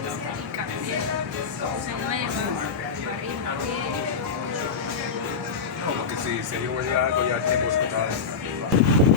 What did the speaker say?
y cambié. Se nueva, arriba, No, porque si yo voy a algo ya el tiempo es total.